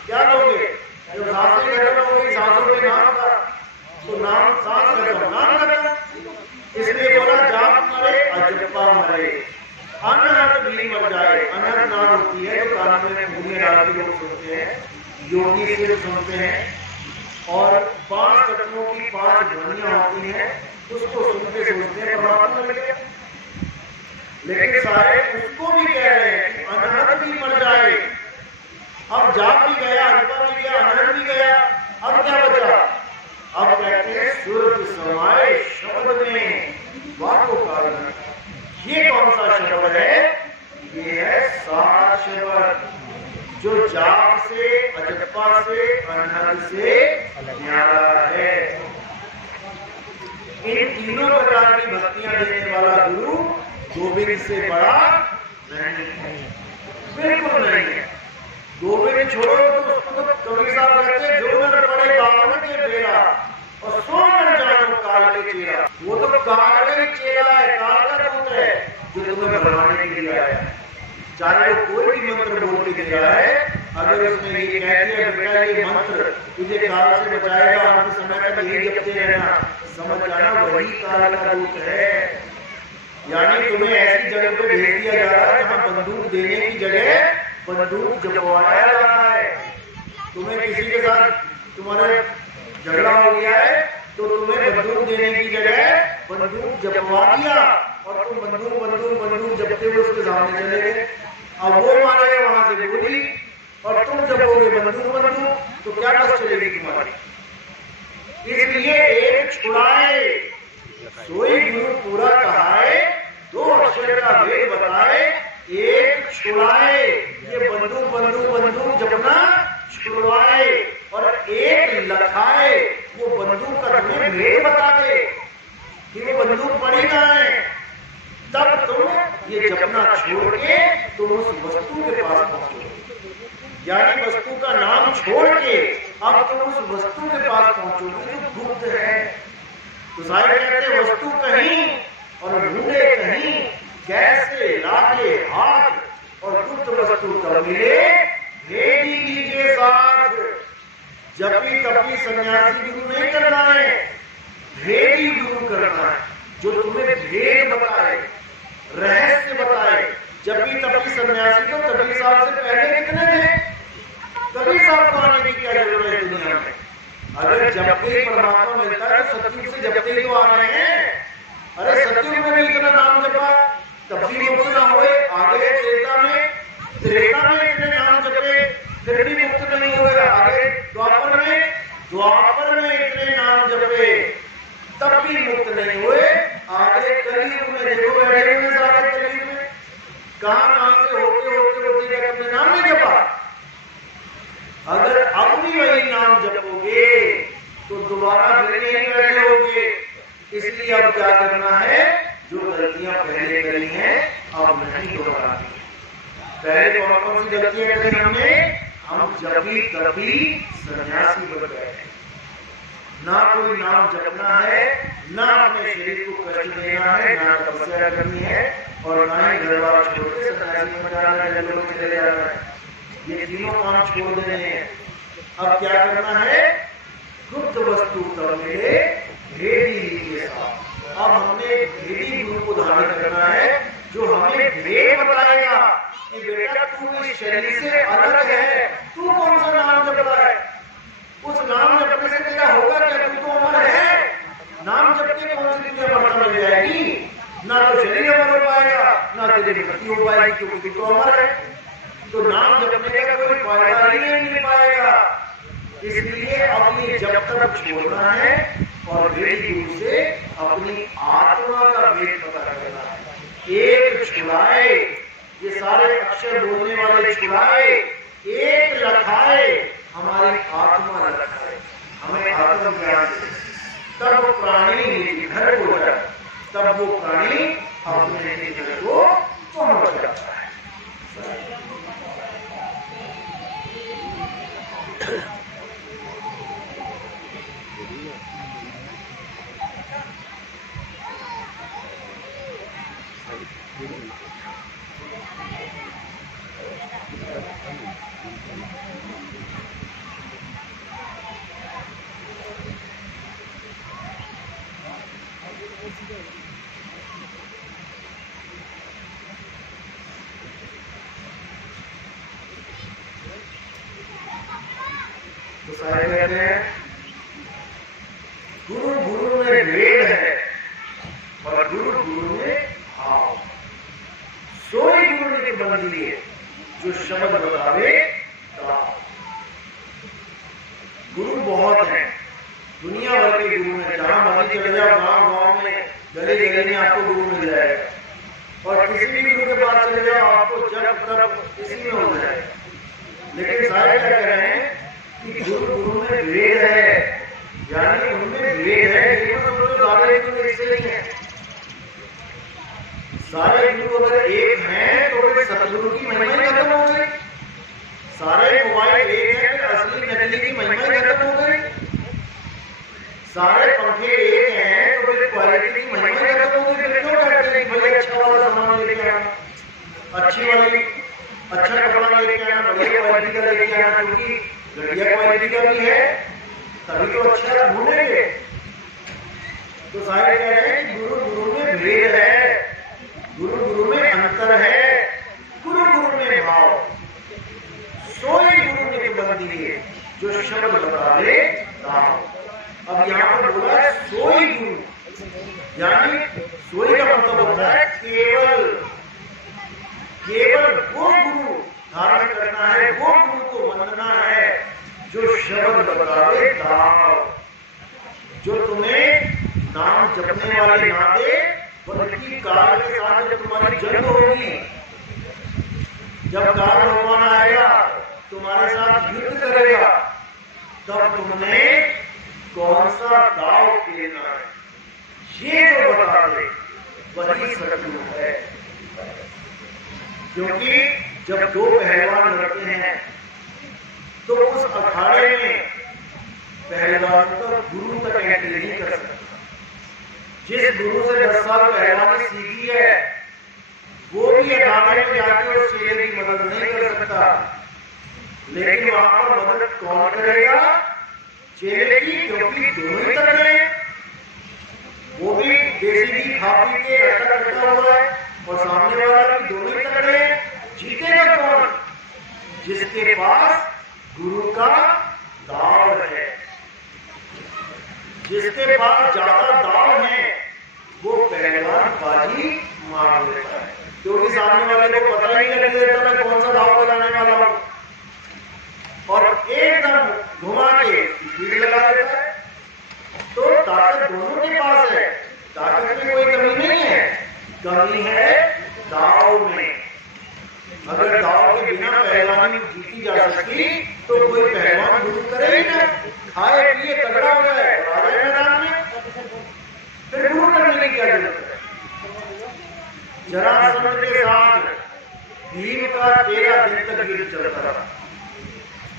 क्या लोगे? जब सांसें खत्म हो गई, सांसों पे नाम था, तो नाम सांस खत्म, नाम खत्म। इसलिए बोला जाप मरे अजपा मरे, अनहद भी मर जाए। अनहद नाम होती है जो कान में घूमने डाल के लोग सुनते हैं, योगी से सुनते हैं, और 5 तत्वों की 5 ध्वनियां होती हैं, उसको सुनते सोचते हैं परमात्मा मिल गया। लेकिन सारे उसको भी कह रहे हैं कि अनहद भी मर जाए। अब जाप भी गया, अजपा भी गया, अनहद भी गया, अब क्या बचा? अब कहते हैं सूरज समाये शब्द में वाको कारण। ये कौन सा शब्द है? ये है सार शब्द, जो जाप से, अजपा से, अनहद से न्यारा है। इन तीनों प्रकार की भक्तियां देने वाला गुरु गोविंद से बड़ा नहीं है, बिल्कुल नहीं है। गोविंद छोड़ो तो उसको तो कबीर साहब कहते हैं जो नर पड़े गावन के बेरा और सो नर जानो काल के चेरा। वो तो काल का ही चेला है, काल का दूत है जो तुम्हें भरवाने के लिए आया है। चाहे वो कोई भी मंत्र बोल के दे रहा है, अगर उसने ये कह दिया बेटा ये मंत्र तुझे काल से बचाएगा, अंत समय तक यही जपते रहना, समझ जाना वही काल का दूत है। यानी तुम्हें ऐसी जगह पे भेज दिया जा रहा है जहां बंदूक देने की जगह बंदूक जपवाया जा रहा है। तुम्हें किसी के साथ तुम्हारे झगड़ा हो गया है तो तुम्हें बंदूक देने की जगह बंदूक जपवा दिया, और तुम बंदूक बंदूक बंदूक जपते हुए उसके सामने चले गए। अब वो मारेगा वहां से गोली और तुम जपोगे बंदूक बंदूक, तो क्या बस चलेगी तुम्हारी? इसलिए एक छुड़ाए सोई गुरु पूरा कहाए, 2 अक्षर का वेद बताए, एक छुड़ाए। ये बंदूक बंदूक बंदूक जपना छुड़वाए, और एक लखाए, वो बंदूक का तुम्हें भेद बता दे कि वो बंदूक पड़ी कहां है। तब तुम ये जपना छोड़ के तुम उस वस्तु के पास पहुंचो। यानी वस्तु का नाम छोड़ के अब तुम उस वस्तु के पास पहुंचोगे जो गुप्त है। तो सारे कहते हैं वस्तु कहीं और ढूंढे कहीं, कैसे लागे हाथ और गुप्त वस्तु तब मिले, भेदी लीजिए साथ। जपी तपी सन्यासी गुरु नहीं करना है, भेदी गुरु करना है, जो तुम्हें भेद बताए, रहस्य बताए। जपी तपी सन्यासी तो कबीर साहब से पहले कितने थे? कबीर साहब को आने की क्या जरूरत है दुनिया में? अगर जपते ही परमात्मा मिलता है तो सतयुग से जपते ही तो आ रहे हैं। अरे सतयुग में भी इतना नाम जपा तब भी मुक्त ना हुए, आगे त्रेता में इतने नाम जपे फिर भी मुक्त नहीं हुए, आगे द्वापर में इतने नाम जपे तब भी मुक्त नहीं हुए, आगे कलयुग में देखो बैठे हुए सारे कलयुग में कहां से होते गए, अपने नाम नहीं जपा। अगर अब भी वही नाम जपोगे तो दोबारा फिर यही बैठे होगे। इसलिए अब क्या करना है? जो गलतियां पहले करी हैं अब नहीं दोहरानी। पहले कौन सी गलतियां करी हमने? हम जपी तभी सन्यासी बन गए। ना कोई नाम जपना है, ना अपने शरीर को कष्ट देना है, ना तपस्या करनी है, और ना ही घर बार छोड़ के सन्यासी बन जाना है, जंगलों में चले जाना है। ये तीनों काम छोड़ देने हैं। अब क्या करना है? गुप्त वस्तु तब मिले, भेदी के साथ। अब हमने भेदी गुरु को धारण करना है जो हमें भेद बताएगा कि बेटा तू इस शरीर से अलग है, तू कौन सा नाम जप रहा है, उस नाम जपने से तेरा होगा क्या? तू तो अमर है, नाम जपने कौन सी तुझे अमरता मिल जाएगी? ना तो शरीर अमर हो पाएगा, ना तेरे तेरी भक्ति हो पाएगी, क्योंकि तू तो अमर है। तो नाम जपने का कोई फायदा ही नहीं मिल पाएगा। इसलिए अपनी जब तक छोड़ना है और वेद गुरु से अपनी आत्मा का वेद पता करना है। एक छुड़ाए, ये सारे अक्षर बोलने वाले छुड़ाए, एक लखाए, हमारी आत्मा लखाए, हमें आत्मज्ञान से तब प्राणी घर को जाए, तब वो प्राणी अपने घर को पहुंच जाता है। तो सारे कहते हैं गुरु गुरु में वेद है और गुरु गुरु में भाव। सोई गुरु ने बंदी है जो शब्द बतावे ताव। गुरु बहुत है, दुनिया भर के गुरु हैं। जहां मर्जी चले जाओ, गांव गांव में, गली गली में आपको गुरु मिल जाएगा। और किसी भी गुरु के पास चले जाओ, आपको जब तब इसी में हो जाएगा। लेकिन सारे क्या कह रहे हैं कि गुरु गुरु में वेद है, यानी उनमें वेद है। सारे गुरु ऐसे नहीं है। सारे गुरु अगर एक हैं तो फिर सतगुरु की महिमा ही खत्म हो गई। सारे मोबाइल एक है, फिर असली नकली की महिमा ही खत्म हो गई। सारे पंखे एक हैं तो फिर क्वालिटी की महिमा ही खत्म हो गई। फिर क्यों कहते हैं भाई अच्छा वाला सामान लेके आना, अच्छी वाली अच्छा कपड़ा लेके आना, बढ़िया क्वालिटी का लेके आना, क्योंकि घटिया क्वालिटी का भी है तभी तो अच्छा ढूंढेंगे। तो सारे कह रहे हैं गुरु गुरु में भेद है, गुरु गुरु में अंतर है, गुरु गुरु में भाव। सोई गुरु ने बंदी है जो शब्द बतावे ताव। अब यहाँ पर बोला है सोई गुरु, यानी सोई का मतलब होता है केवल, केवल वो गुरु धारण करना है, वो गुरु को वंदना है जो शब्द बतावे ताव, जो तुम्हें नाम जपने वाले ना दे, बल्कि काल के साथ जब तुम्हारी जंग होगी, जब काल भगवान आएगा तुम्हारे साथ युद्ध करेगा, तब तुमने कौन सा दाव खेलना है, ये जो बता दे वही सतगुरु है। क्योंकि जब दो पहलवान लड़ते हैं तो उस अखाड़े में पहलवान का गुरु तक एंट्री नहीं कर सकता। जिस गुरु से 10 साल पहलवानी सीखी है वो भी अखाड़े में जाके उस चेले की मदद नहीं कर सकता। लेकिन वहां पर मदद कौन करेगा? चेले की, क्योंकि दोनों ही तगड़े हैं। वो भी देसी घी खा पी के अच्छा करता हुआ है और सामने वाला भी, दोनों ही तगड़े हैं। जीतेगा कौन? जिसके पास गुरु का दाव है, जिसके पास ज्यादा दाव है वो पहलवान बाजी मार लेता है, क्योंकि सामने वाले को पता ही नहीं देता मैं कौन सा दाव लगाने वाला हूं, और एकदम घुमा के भीड़ लगा देता है। तो ताकत दोनों के पास है, ताकत में कोई कमी नहीं है, कमी है दाव में। अगर दाव के बिना पहलवानी जीती जा सकी तो कोई पहलवान गुरु करे ही ना, खाए पिए तगड़ा हो जाए और आ जाए मैदान में, फिर गुरु करने की क्या जरूरत है? जरासंध के साथ भीम का 13 दिन तक युद्ध चलता रहा।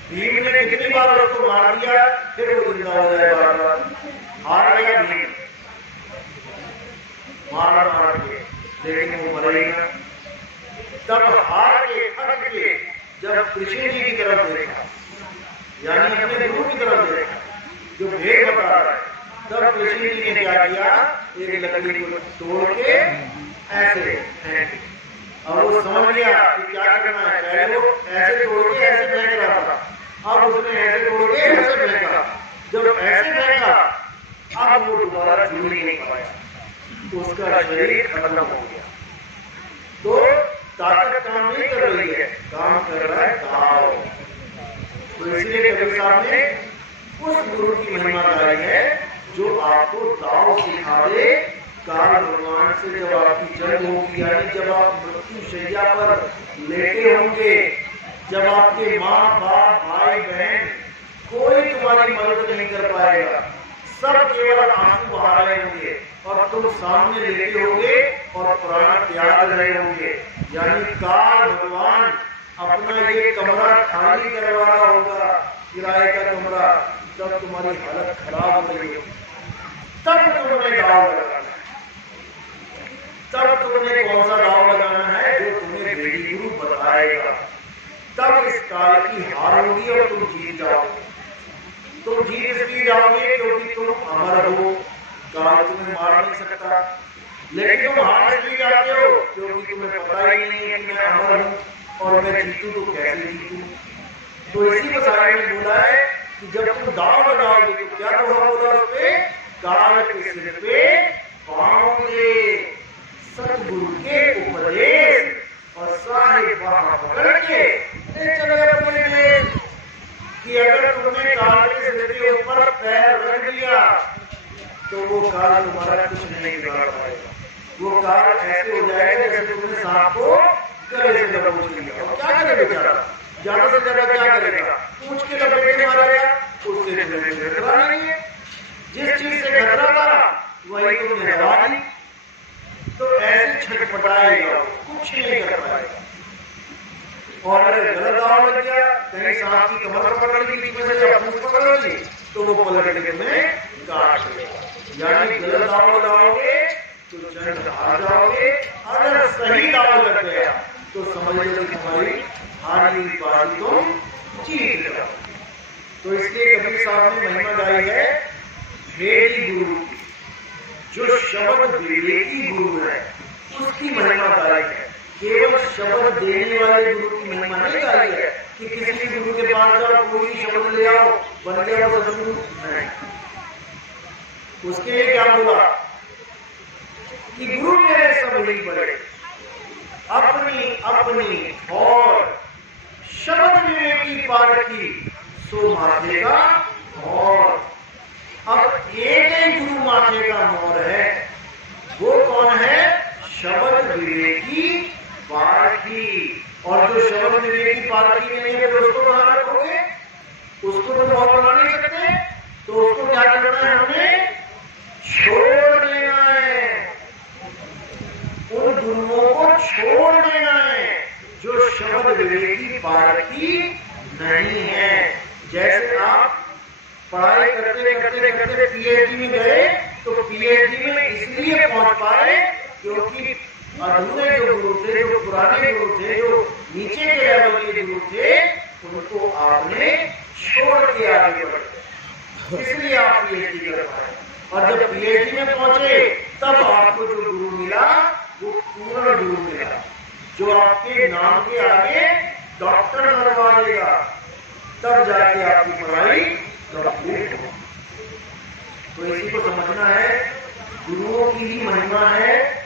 भीम ने कितनी बार उसको मार दिया, फिर वो जिंदा हो जाए बार बार। हार गया भीम मार मार के, लेकिन वो मरेगा। तब हार के थक के जब कृष्ण जी की तरफ देखा, यानी अपने गुरु की तरफ देखा जो भेद बता रहा है, तब कृष्ण जी ने क्या किया? एक लकड़ी को तोड़ के ऐसे फेंक। अब वो समझ गया कि क्या करना है। पहले वो ऐसे तोड़ के ऐसे फेंक रहा था, अब उसने ऐसे तोड़ के ऐसे फेंका। जब ऐसे फेंका अब वो दोबारा जुड़ ही नहीं पाया, उसका शरीर खत्म हो गया। तो तो इसलिए कबीर साहब ने उस गुरु की महिमा गाई है जो आपको दाव सिखा दे। काल भगवान से जब आपकी जंग होगी, यानी जब आप मृत्यु शैया पर लेटे होंगे, जब आपके माँ बाप भाई बहन कोई तुम्हारी मदद नहीं कर पाएगा, सब केवल आंसू बहा रहे होंगे और तुम सामने लेटे होंगे और प्राण त्याग रहे होंगे, यानी काल भगवान अपना ये कमरा खाली करवा रहा होगा, किराए का कमरा, जब तुम्हारी हालत खराब हो रही हो, तब तुमने दाव लगाना है। तब तुमने कौन सा दाव लगाना है? जो तुम्हें वेदी गुरु बताएगा। तब इस काल की हार होगी और तुम जीत जाओगे। तुम जीत इसलिए जाओगे क्योंकि तुम अमर हो, काल तुम्हें मार नहीं सकता। लेकिन तुम हार इसलिए जाते हो क्योंकि तुम्हें पता ही नहीं है कि मैं अमर हूं और मैं जीतूं तो कैसे जीतूं। तो इसी को सारे ने बोला है कि जब तुम दाव लगाओगे तो क्या दोहा बोला उस पे? काल के सिर पे पाओगे सतगुरु के उपदेश और साहिब वहां पकड़ के चले अपने देश। कि अगर तुमने काल के सिर के ऊपर पैर रख दिया तो वो काल तुम्हारा कुछ नहीं बिगाड़ पाएगा। वो काल ऐसे हो जाएगा जैसे तुमने सांप को गले से दबोच लिया। और क्या करे बेचारा? ज्यादा से ज्यादा क्या करेगा? पूछ के लपेटे मारेगा, उससे खतरा नहीं है। जिस चीज से खतरा था वही तुमने दबा दी, तो ऐसे छटपटाएगा, कुछ नहीं कर पाएगा। और अगर गलत दाव लग गया, कहीं सांप की कमर पकड़ ली, बीच में से अपनी पकड़ ली, तो वो पलट के तुम्हें काट लेगा। यानी गलत दाव लगाओगे तो जंग हार जाओगे, अगर सही दाव लग गया तो समझ लो तुम्हारी हारी हुई बाजी तुम जीत जाओ। तो इसलिए कबीर साहब ने महिमा गाई है वेदी गुरु की, जो शब्द विवेकी गुरु है उसकी महिमा गाई है। केवल शब्द देने वाले गुरु की महिमा नहीं गाई है कि किसी गुरु के पास जाओ, कोई शब्द ले आओ, बन गया सदगुरु, नहीं। उसके लिए क्या बोला कि गुरु मेरे सब ही बड़े, अपनी अपनी और शब्द विवेकी पारखी सो माथे का और। अब एक ही गुरु माथे का मोर है, वो कौन है? शब्द विवेकी पारखी। और जो शब्द विवेकी पारखी नहीं है तो उसको कहां रखोगे? उसको तो मोर बना नहीं सकते, तो उसको क्या करना है? हमें छोड़ देना है, उन गुरुओं को छोड़ देना है जो शब्द विवेकी पारखी नहीं है। जैसे आप पढ़ाई करते करते करते पीएचडी में गए, तो पीएचडी में इसलिए पहुंच पाए क्योंकि अधूरे जो गुरु थे, जो पुराने गुरु थे, जो नीचे के लेवल के गुरु थे, उनको आपने छोड़ के आगे बढ़े, इसलिए आप पीएचडी कर पाए। और जब पीएचडी में पहुंचे तब आपको जो गुरु मिला वो पूर्ण गुरु मिला, जो आपके नाम के आगे डॉक्टर बनवा देगा, तब जाके आपकी पढ़ाई कंप्लीट हो। तो इसी को समझना है, गुरुओं की ही महिमा है,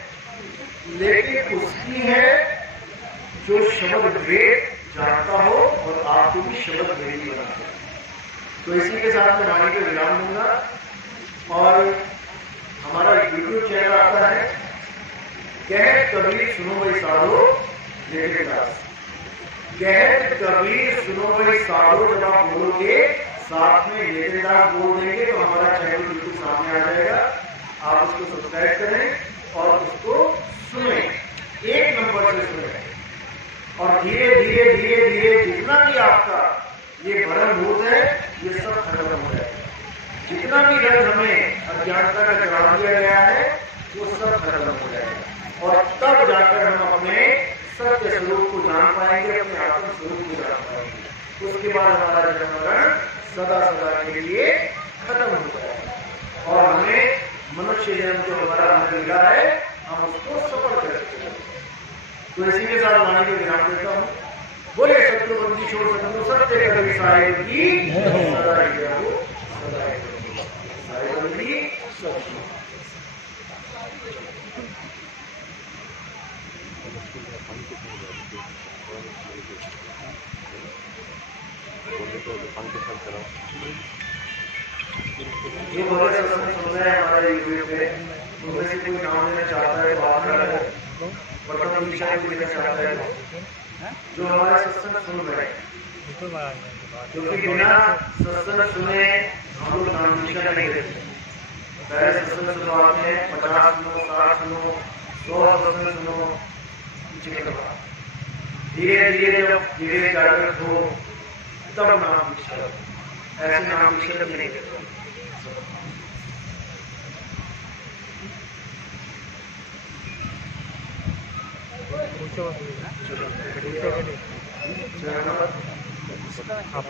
लेकिन उसकी है जो शब्द वेद जानता हो और आपको भी शब्द वेदी बना दे। तो इसी के साथ मैं वाणी को विराम दूंगा और हमारा यूट्यूब चैनल आता है कहत कबीर सुनो भाई साधो लेकिन दास। कहत कबीर सुनो भाई साधो जब आप बोलोगे साथ में लेकिन दास बोल देंगे तो हमारा चैनल बिल्कुल सामने आ जाएगा। आप उसको सब्सक्राइब करें और उसको सुने, एक नंबर से सुने और धीरे धीरे धीरे धीरे जितना भी आपका ये भ्रम भूत है ये सब खत्म हो जाएगा। जितना भी रंग हमें अज्ञानता का चढ़ा दिया गया है वो सब खत्म हो जाएगा और तब जाकर हम अपने सत्य स्वरूप को जान पाएंगे, अपने आत्म स्वरूप को जान पाएंगे। उसके बाद हमारा जन्म मरण सदा सदा के लिए खत्म हो जाएगा और हमें मनुष्य जन्म जो हमारा हमें मिला है हम उसको सफल कर सकते हैं। तो इसी के साथ वाणी को विराम देता हूँ। बोले सत्य बंदी छोड़ सत्य सत्य कबीर साहिब की सदा ही बंदी सत्य। जो भगत सत्संग सुन रहे हैं हमारे यूट्यूब पे, उनमें से कोई नाम लेना चाहता है तो बात करें, प्रथम दीक्षा को लेना चाहता है जो हमारे सत्संग सुन रहे हैं, क्योंकि बिना सत्संग सुने हम लोग नाम दीक्षा नहीं देते। पहले सत्संग सुनवाते हैं, 50 सुनो, 60 सुनो, 100 सत्संग सुनो, धीरे धीरे जब धीरे जागृत हो तब नाम दीक्षा, ऐसे नाम दीक्षा नहीं देते। आप